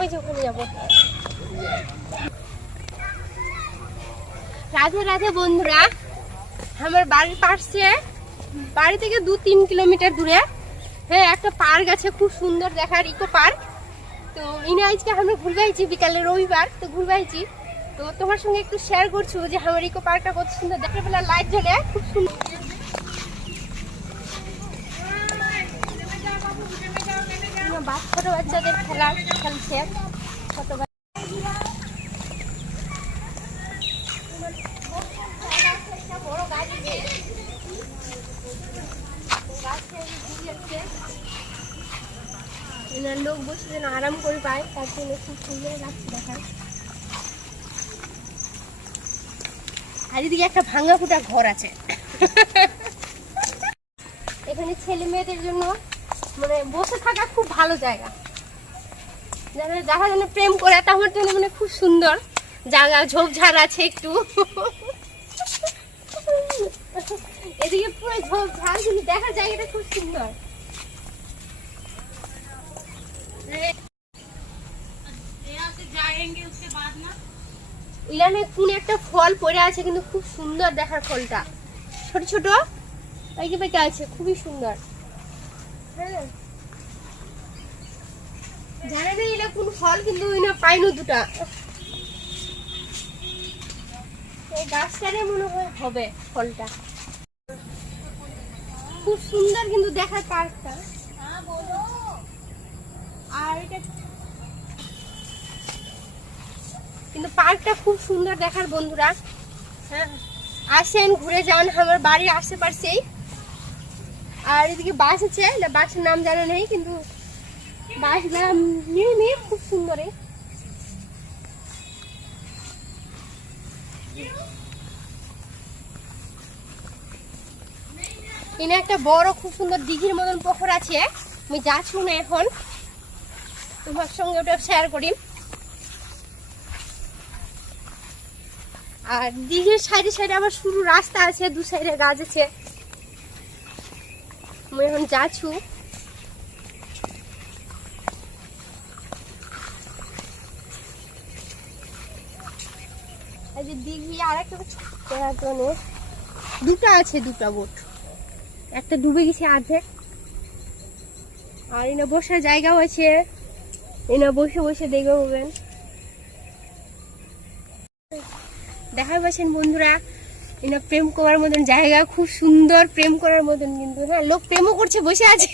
ওই যে ওখানে যাবো। রাধে রাধে বন্ধুরা, আমার বাড়ির পাশে, বাড়ি থেকে 2-3 কিলোমিটার দূরে হ্যাঁ একটা পার্ক আছে, খুব সুন্দর দেখার, ইকো পার্ক। তো ইনি আজকে আমরা ঘুরবে আইছি, বিকালে রবিবার তো ঘুরবে আইছি। তো তোমার সঙ্গে একটু শেয়ার করছো যে আমার ইকো পার্কটা কত সুন্দর, দেখার বেলা লাইট জ্বলে খুব সুন্দর। ছোট বাচ্চাদের খেলার খেলছে, ছোট বড় গাড়ি লোক বসে যেন আরাম করে পায়, তার জন্য খুব সুন্দর লাগছে দেখায়। আর এদিকে একটা ভাঙা ফুটা ঘর আছে। এখানে ছেলে মেয়েদের জন্য মানে বসে থাকা খুব ভালো জায়গা, যারা যেন প্রেম করে তার জন্য মানে খুব সুন্দর জায়গা, ঝোপঝাড় আছে একটু। এদিকে পুরো ঝোপঝাড়, কিন্তু দেখার জায়গাটা খুব সুন্দর। ইলানে কোন একটা ফল পড়ে আছে, কিন্তু খুব সুন্দর দেখার ফলটা, ছোট ছোট পাইকে পাইকে আছে, খুবই সুন্দর। হ্যাঁ জানে না এটা কোন ফল, কিন্তু পাইনো দুটা এই গাছটারে মনে হয় হবে ফলটা, খুব সুন্দর কিন্তু দেখার পার্কটা। আর এটা কিন্তু পার্কটা খুব সুন্দর দেখার বন্ধুরা। হ্যাঁ আসেন ঘুরে যান আমার বাড়ির আশেপাশেই। আর এদিকে বাস আছে, বাসের নাম জানা নেই, কিন্তু বাস নাম নিয়ে খুব সুন্দর। এখানে একটা বড় খুব সুন্দর দিঘির মতন পুকুর আছে, আমি যাচ্ছি না এখন, তোমার সঙ্গে ওটা শেয়ার করি। আর দিঘির সাইডে সাইডে আবার শুরু রাস্তা আছে, দু সাইডে গাছ আছে। আমি এখন যাচ্ছি। দিঘি আর একটা দুটা আছে, দুটা বোট, একটা ডুবে গেছে আর্ধেক। আর এনে বসার জায়গাও আছে, এনে বসে বসে দেখবেন। দেখা পাচ্ছেন বন্ধুরা, এনে প্রেম করার মতন জায়গা, খুব সুন্দর প্রেম করার মতন। কিন্তু হ্যাঁ লোক প্রেমও করছে, বসে আছে।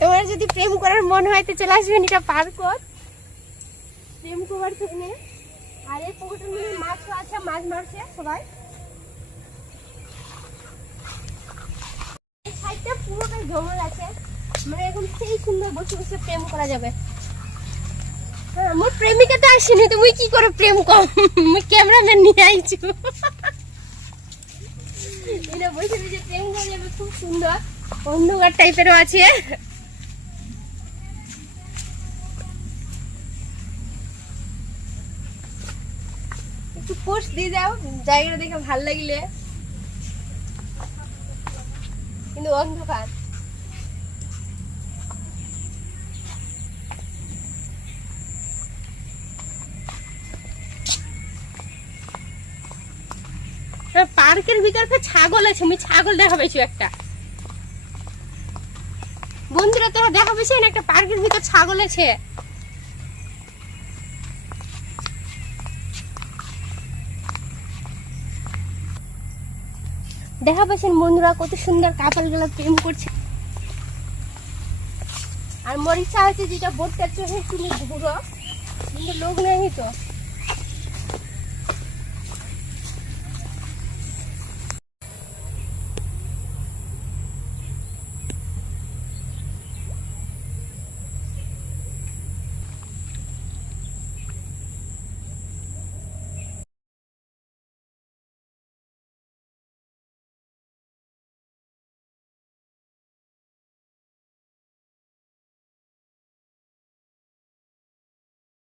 তোমার যদি প্রেম করার মন হয় তো চলে আসবেন, এটা পার্ক প্রেম করার জন্য। আর এই পুকুরটার মধ্যে মাছও আছে, মাছ মারছে সবাই। এই সাইডটা পুরোটাই জঙ্গল আছে, মানে এখন সেই সুন্দর বসে বসে প্রেম করা যাবে। হ্যাঁ মোর প্রেমিকা তো আসেনি, তুমি কি করে প্রেম কম, মুই ক্যামেরাম্যান নিয়ে আইছি। এটা বসে বসে প্রেম করা যাবে, খুব সুন্দর অন্ধকার টাইপেরও আছে। একটু পোস্ট দিয়ে দাও, জায়গাটা দেখে ভালো লাগলে। কিন্তু অন্ধকার। পার্কের ভিতরে ছাগল আছে, আমি ছাগল দেখা পাইছি একটা। বন্ধুরা তোরা দেখা পাইছেন একটা পার্কের ভিতর ছাগল আছে। দেখা পাচ্ছেন বন্ধুরা কত সুন্দর কাপল গুলো প্রেম করছে। আর মোর ইচ্ছা হচ্ছে যেটা বোটটা চড়ে তুমি ঘুরো, কিন্তু লোক নেই তো।